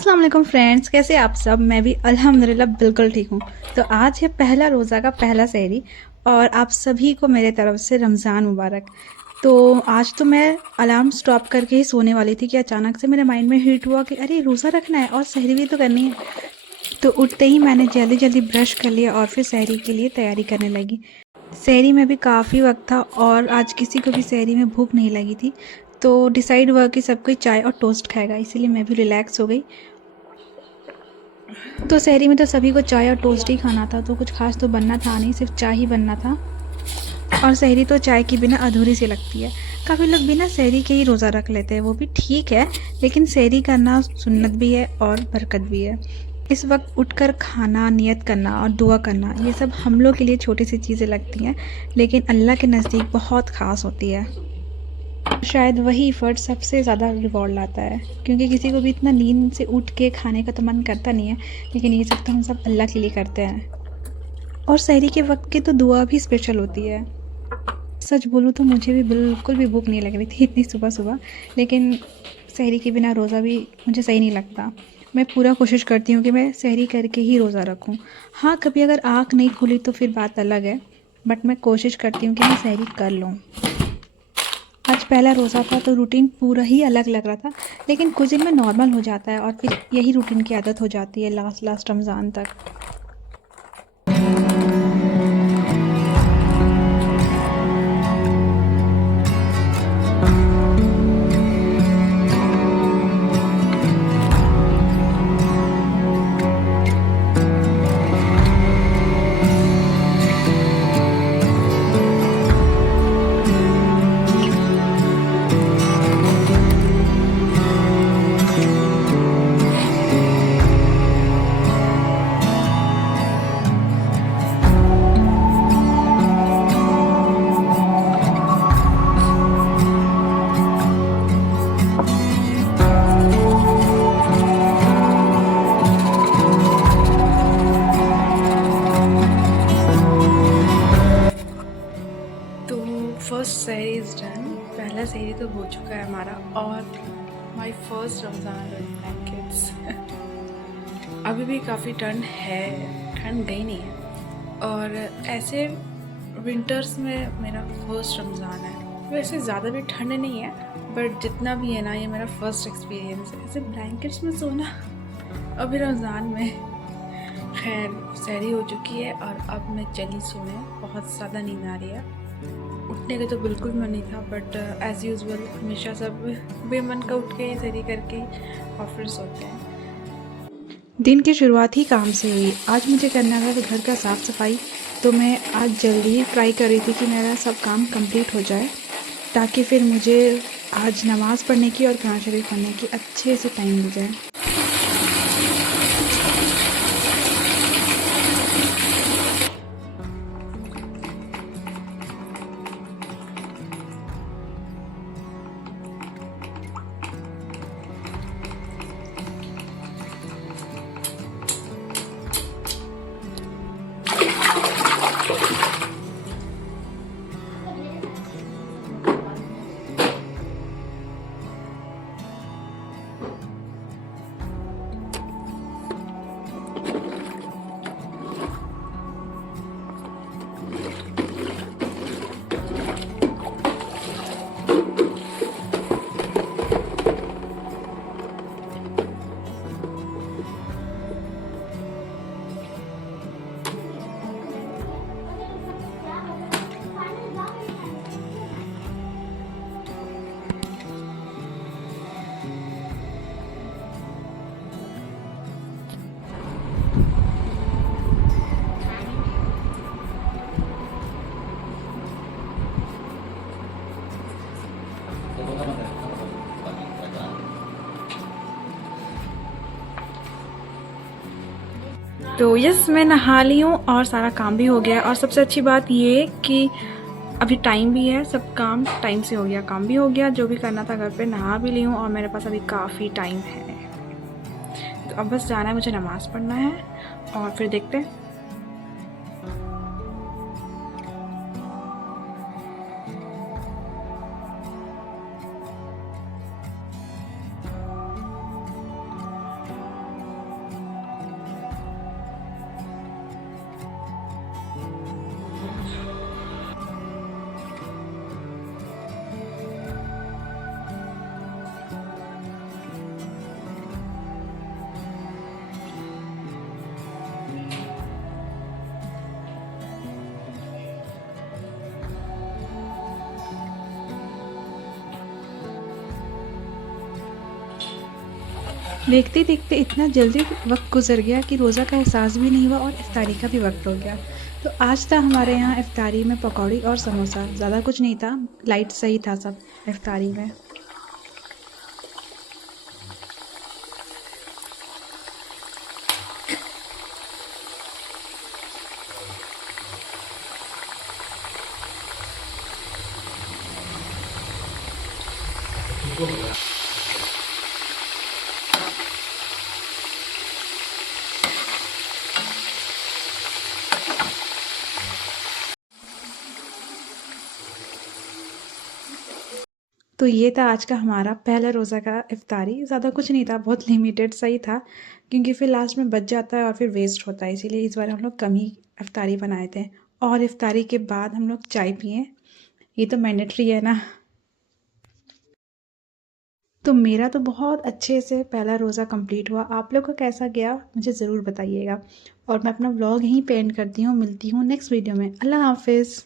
अस्सलाम वालेकुम फ्रेंड्स, कैसे आप सब। मैं भी अल्हम्दुलिल्लाह बिल्कुल ठीक हूँ। तो आज है पहला रोज़ा का पहला सहरी और आप सभी को मेरे तरफ से रमज़ान मुबारक। तो आज तो मैं अलार्म स्टॉप करके ही सोने वाली थी कि अचानक से मेरे माइंड में हिट हुआ कि अरे रोज़ा रखना है और सहरी भी तो करनी है। तो उठते ही मैंने जल्दी जल्दी ब्रश कर लिया और फिर सहरी के लिए तैयारी करने लगी। सहरी में भी काफ़ी वक्त था और आज किसी को भी सहरी में भूख नहीं लगी थी। तो डिसाइड हुआ कि सब कोई चाय और टोस्ट खाएगा, इसीलिए मैं भी रिलैक्स हो गई। तो सहरी में तो सभी को चाय और टोस्ट ही खाना था, तो कुछ खास तो बनना था नहीं, सिर्फ चाय ही बनना था। और सहरी तो चाय के बिना अधूरी सी लगती है। काफ़ी लोग बिना सहरी के ही रोज़ा रख लेते हैं, वो भी ठीक है, लेकिन सहरी करना सुन्नत भी है और बरकत भी है। इस वक्त उठकर खाना, नियत करना और दुआ करना, ये सब हम लोग के लिए छोटी सी चीज़ें लगती हैं, लेकिन अल्लाह के नज़दीक बहुत ख़ास होती है। शायद वही एफर्ट सबसे ज़्यादा रिवॉर्ड लाता है, क्योंकि किसी को भी इतना नींद से उठ के खाने का तो मन करता नहीं है, लेकिन ये सब तो हम सब अल्लाह के लिए करते हैं। और सहरी के वक्त की तो दुआ भी स्पेशल होती है। सच बोलूँ तो मुझे भी बिल्कुल भी भूख नहीं लग रही थी इतनी सुबह सुबह, लेकिन सहरी के बिना रोज़ा भी मुझे सही नहीं लगता। मैं पूरा कोशिश करती हूँ कि मैं सहरी करके ही रोज़ा रखूँ। हाँ, कभी अगर आँख नहीं खुली तो फिर बात अलग है, बट मैं कोशिश करती हूँ कि मैं सहरी कर लूँ। आज पहला रोज़ा था तो रूटीन पूरा ही अलग लग रहा था, लेकिन कुछ दिन में नॉर्मल हो जाता है और फिर यही रूटीन की आदत हो जाती है लास्ट रमज़ान तक। तो फर्स्ट सहरी इज़ डन, पहला सहरी तो हो चुका है हमारा और my first Ramzan with blankets. अभी भी काफ़ी ठंड है, ठंड गई नहीं है। और ऐसे विंटर्स में मेरा फर्स्ट रमज़ान है। वैसे ज़्यादा भी ठंड नहीं है, बट जितना भी है ना, ये मेरा फर्स्ट एक्सपीरियंस है ऐसे ब्लैंकेट्स में सोना अभी रमज़ान में। खैर, सहरी हो चुकी है और अब मैं चली सोने। बहुत ज़्यादा नींद आ रही है, उठने का तो बिल्कुल मन नहीं था, बट एज़ यूजुअल हमेशा सब बेमन का उठ के ही सहरी करके और फिर सोते हैं। दिन की शुरुआत ही काम से हुई। आज मुझे करना था घर का साफ़ सफाई, तो मैं आज जल्दी ही ट्राई कर रही थी कि मेरा सब काम कंप्लीट हो जाए, ताकि फिर मुझे आज नमाज़ पढ़ने की और कुरान शरीफ पढ़ने की अच्छे से टाइम मिल जाए। तो यस, मैं नहा ली हूँ और सारा काम भी हो गया। और सबसे अच्छी बात ये कि अभी टाइम भी है, सब काम टाइम से हो गया, काम भी हो गया, जो भी करना था घर पे नहा भी ली हूँ और मेरे पास अभी काफ़ी टाइम है। तो अब बस जाना है, मुझे नमाज़ पढ़ना है और फिर देखते हैं। देखते देखते इतना जल्दी वक्त गुजर गया कि रोज़ा का एहसास भी नहीं हुआ और इफ्तारी का भी वक्त हो गया। तो आज था हमारे यहाँ इफ्तारी में पकौड़ी और समोसा, ज़्यादा कुछ नहीं था, लाइट सही था सब इफ्तारी में। तो ये था आज का हमारा पहला रोज़ा का इफ्तारी। ज़्यादा कुछ नहीं था, बहुत लिमिटेड सा ही था, क्योंकि फिर लास्ट में बच जाता है और फिर वेस्ट होता है, इसीलिए इस बार हम लोग कम ही इफ्तारी बनाए थे। और इफ्तारी के बाद हम लोग चाय पिए, ये तो मैंडेटरी है ना। तो मेरा तो बहुत अच्छे से पहला रोज़ा कंप्लीट हुआ। आप लोग का कैसा गया मुझे ज़रूर बताइएगा। और मैं अपना व्लॉग यहीं पे एंड करती हूँ। मिलती हूँ नेक्स्ट वीडियो में। अल्लाह हाफिज़।